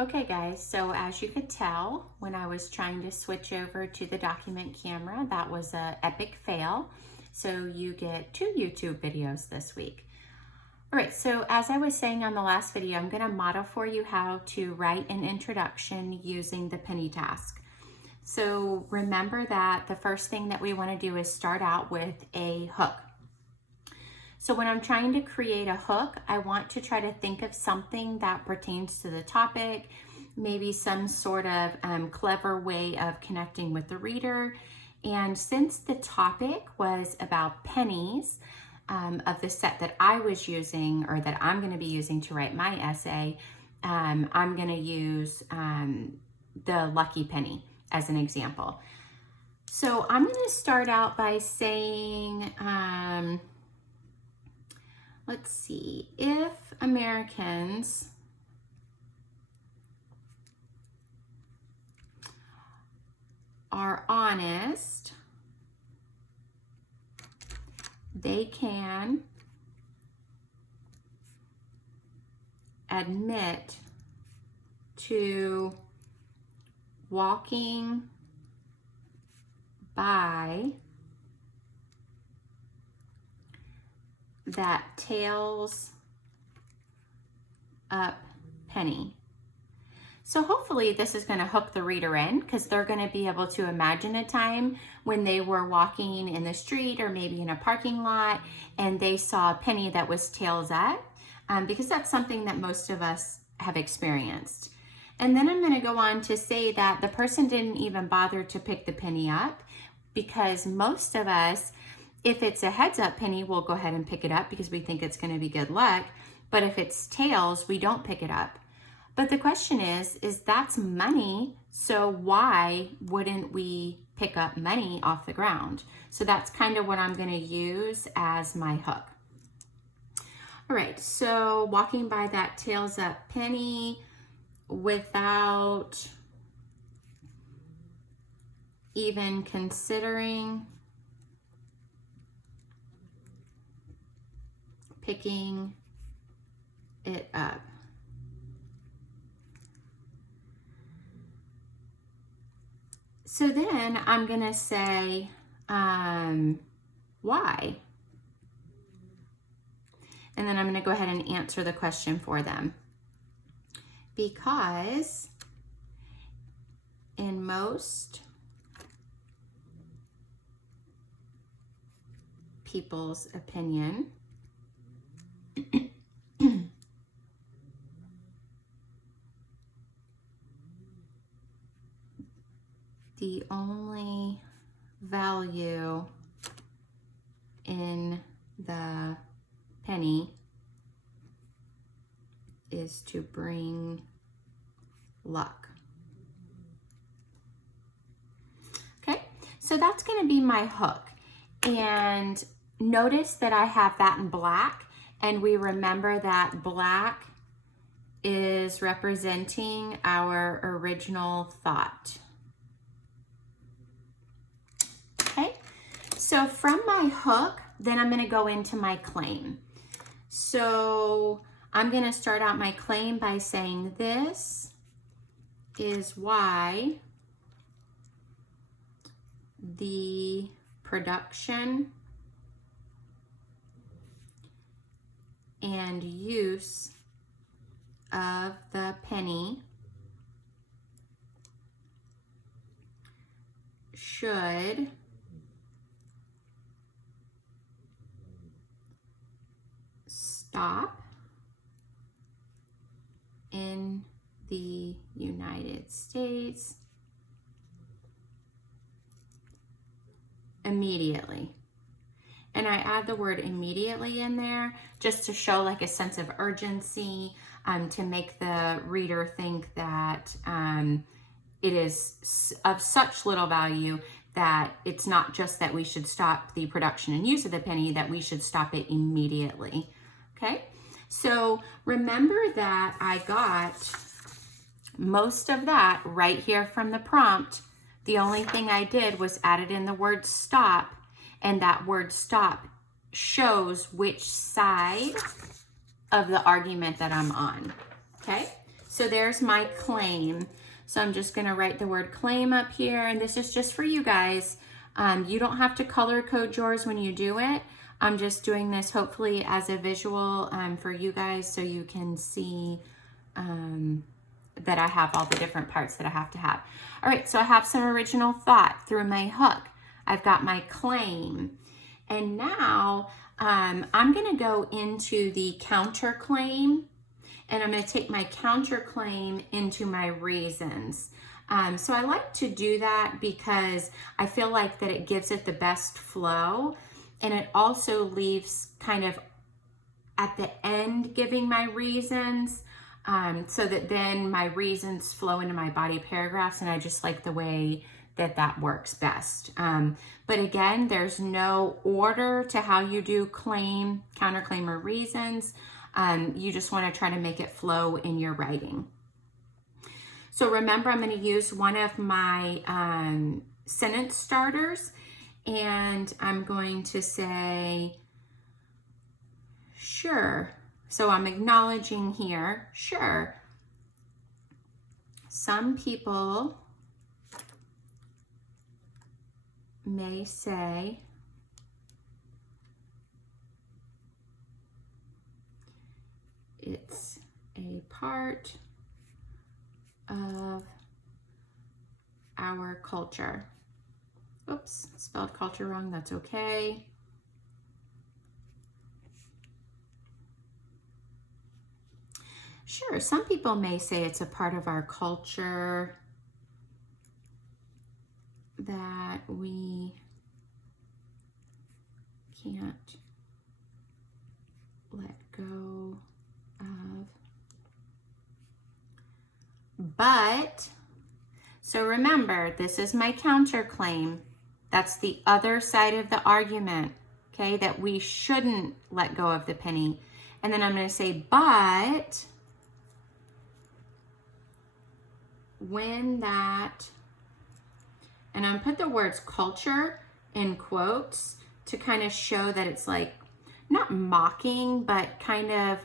Okay guys, so as you could tell, when I was trying to switch over to the document camera, that was an epic fail. So you get 2 YouTube videos this week. All right, so as I was saying on the last video, I'm gonna model for you how to write an introduction using the penny task. So remember that the first thing that we wanna do is start out with a hook. So when I'm trying to create a hook, I want to try to think of something that pertains to the topic, maybe some sort of clever way of connecting with the reader. And since the topic was about pennies, of the set that I was using, or that I'm going to be using to write my essay, I'm going to use the lucky penny as an example. So I'm going to start out by saying, let's see, if Americans are honest, they can admit to walking by that tails up penny. So hopefully this is going to hook the reader in, because they're going to be able to imagine a time when they were walking in the street or maybe in a parking lot and they saw a penny that was tails up, because that's something that most of us have experienced. And then I'm going to go on to say that the person didn't even bother to pick the penny up, because most of us, if it's a heads up penny, we'll go ahead and pick it up because we think it's going to be good luck. But if it's tails, we don't pick it up. But the question is that's money, so why wouldn't we pick up money off the ground? So that's kind of what I'm going to use as my hook. All right, so walking by that tails up penny without even considering picking it up. So then I'm going to say, why? And then I'm going to go ahead and answer the question for them. Because in most people's opinion, the only value in the penny is to bring luck. Okay, so that's going to be my hook. And notice that I have that in black, and we remember that black is representing our original thought. Okay, so from my hook, then I'm going to go into my claim. So I'm going to start out my claim by saying this is why the production and use of the penny should stop in the United States immediately. And I add the word immediately in there just to show like a sense of urgency, to make the reader think that it is of such little value that it's not just that we should stop the production and use of the penny, that we should stop it immediately. Okay, so remember that I got most of that right here from the prompt. The only thing I did was added in the word stop, and that word stop shows which side of the argument that I'm on. Okay, So there's my claim. So I'm just gonna write the word claim up here, and this is just for you guys. You don't have to color code yours when you do it. I'm just doing this hopefully as a visual for you guys so you can see that I have all the different parts that I have to have. All right, so I have some original thought through my hook. I've got my claim. And now I'm gonna go into the counterclaim, and I'm gonna take my counterclaim into my reasons. So I like to do that because I feel like that it gives it the best flow, and it also leaves kind of at the end giving my reasons, so that then my reasons flow into my body paragraphs, and I just like the way that that works best. But again, there's no order to how you do claim, counterclaim, or reasons. You just want to try to make it flow in your writing. So remember, I'm going to use one of my sentence starters, and I'm going to say, sure. So I'm acknowledging here, sure. Some people may say it's a part of our culture. Oops, spelled culture wrong, that's okay. Sure, some people may say it's a part of our culture that we can't let go of. But, so remember, this is my counterclaim. That's the other side of the argument, okay, that we shouldn't let go of the penny. And then I'm going to say, but when that, and I'm put the words culture in quotes to kind of show that it's like, not mocking, but kind of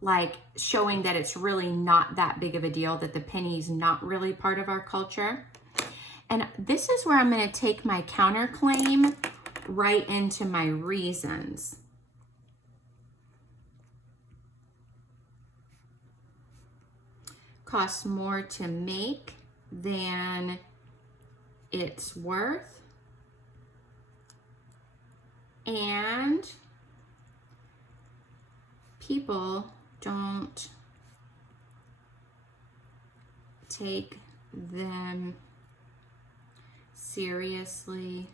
like showing that it's really not that big of a deal, that the penny's not really part of our culture. And this is where I'm going to take my counterclaim right into my reasons. Costs more to make than it's worth. And people don't take them seriously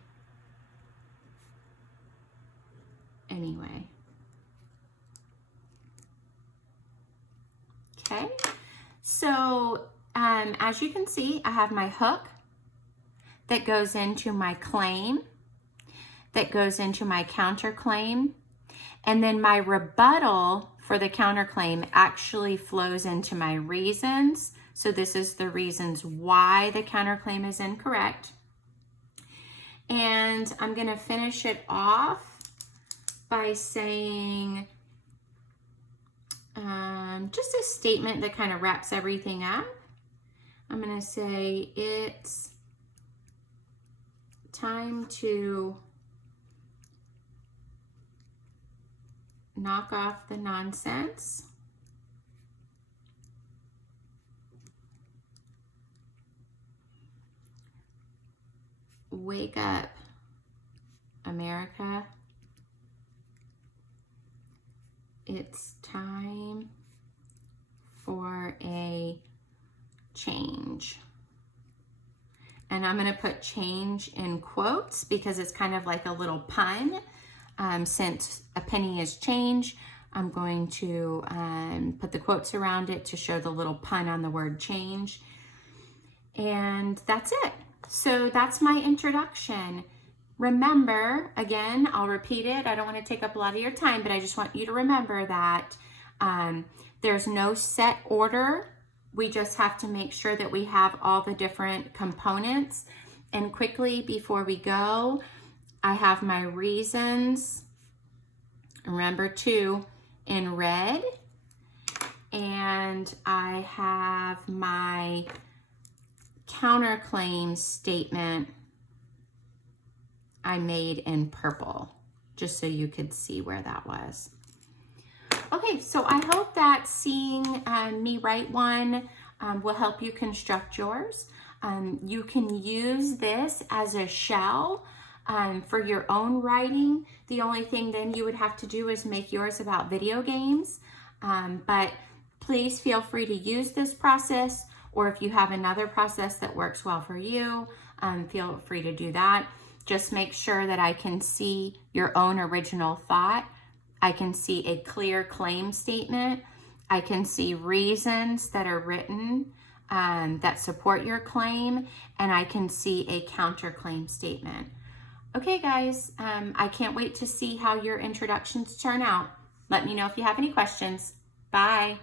anyway. Okay, so as you can see, I have my hook that goes into my claim, that goes into my counterclaim, and then my rebuttal for the counterclaim actually flows into my reasons. So this is the reasons why the counterclaim is incorrect. And I'm going to finish it off by saying just a statement that kind of wraps everything up. I'm going to say it's time to knock off the nonsense. Wake up, America. It's time for a change. And I'm going to put change in quotes because it's kind of like a little pun. Since a penny is change, I'm going to put the quotes around it to show the little pun on the word change. And that's it. So that's my introduction. Remember, again, I'll repeat it. I don't want to take up a lot of your time, but I just want you to remember that there's no set order. We just have to make sure that we have all the different components. And quickly before we go, I have my reasons, remember too, in red. and I have my counterclaim statement I made in purple, just so you could see where that was. Okay, so I hope that seeing me write one will help you construct yours. You can use this as a shell for your own writing. The only thing then you would have to do is make yours about video games. But please feel free to use this process, or if you have another process that works well for you, feel free to do that. Just make sure that I can see your own original thought. I can see a clear claim statement. I can see reasons that are written that support your claim, and I can see a counterclaim statement. Okay, guys, I can't wait to see how your introductions turn out. Let me know if you have any questions. Bye.